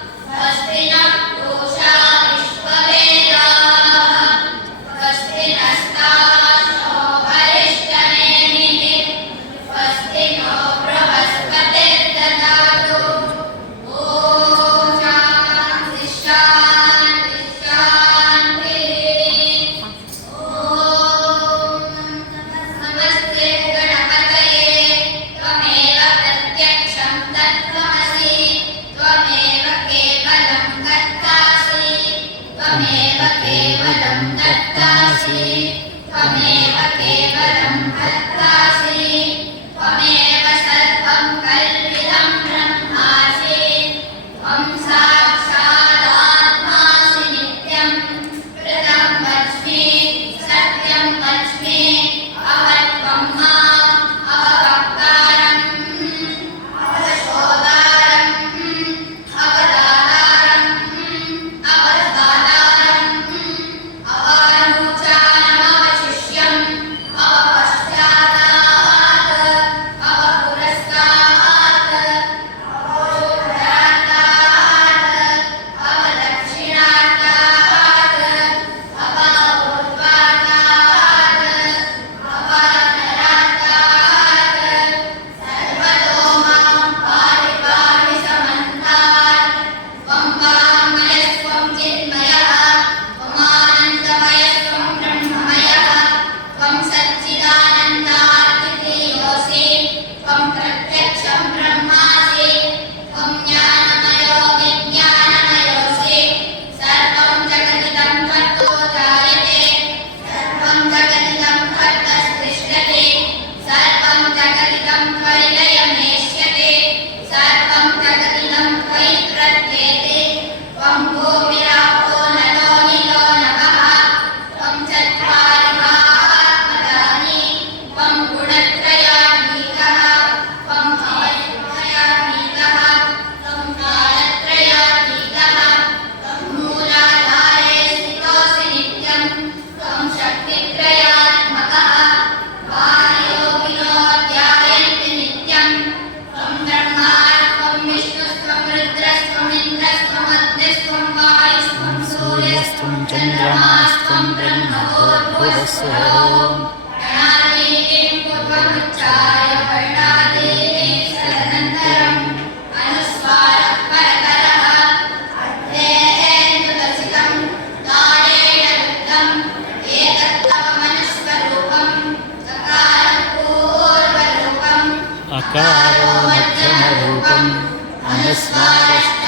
स्वस्ति नः पूषा विश्ववेदाः स्वस्ति नस्तार्क्ष्यो अरिष्टनेमिः स्वस्ति नो बृहस्पतिर्दधातु ॐ शान्ति शान्ति शान्तिः ॐ नमस्ते गणपतये त्वमेव प्रत्यक्षं तत्त्वमसि त्वमेव केवलं कर्तासि त्वमेव केवलं कर्तासि त्वमेव केवलं कर्तासि त्वमेव सर्वं कल्पितं ब्रह्मासि त्वं साक्षादात्मासि नित्यं कृतं वच्मि सत्यं वच्मि अवत्वं माम् अववक्तारम् अवशोदारम् अवदातारम् अवधातारम् अवानुचानमवशिष्यम् अवपश्चातात् अवपुरस्तात् अवोत्तरात् अवदक्षिणात् अवऊर्ध्वात् अवान्तरात् सर्वतो मां पाहि पाहि समन्तात् त्वं वाङ्मयस्त्वं चिन्मयः त्वमानन्दमयस्त्वं ब्रह्ममयः त्वं सच्चिदानन्दाद्वितीयोऽसि त्वं प्रत्यक्षं ब्रह्मासि त्वं ज्ञानमयो विज्ञानमयोऽसि सर्वं जगदिदं त्वत्तो जायते सर्वं जगदिदं त्वत्तस्तिष्ठति सर्वं जगदिदं त्वयि लयमेष्यते सर्वं जगदिदं त्वयि प्रत्येते त्वं भूमिरापो नलो निलो नभः त्वं चत्वारि महात्मदानि त्वं गुणत्रयातीतः त्वं आयुर्त्रयातीतः त्वं कालत्रयातीतः त्वं मूलाधारे स्थितोऽसि नित्यं त्वं शक्तित्रयात्मकः वायुयोगिनो ध्यायन्ति नित्यं त्वं ब्रह्मा त्वं विष्णुस्त्वं रुद्रस्त्वम् इन्द्रस्त्वमग्निस्त्वं वायुस्त्वं सूर्यस्त्वं चन्द्रमास्त्वं ब्रह्मभूर्भुवस्वः गणाधीनं पूर्वमुच्चार्य वर्णाधीनं तदनन्तरम् अनुस्वारः परतरः अर्थेन्दुलसितं नाडेन रुद्धम् एकत्तममनुस्वरूपं चकारं पूर्वरूपम् अकारो मध्यमरूपम् अनुस्वारश्च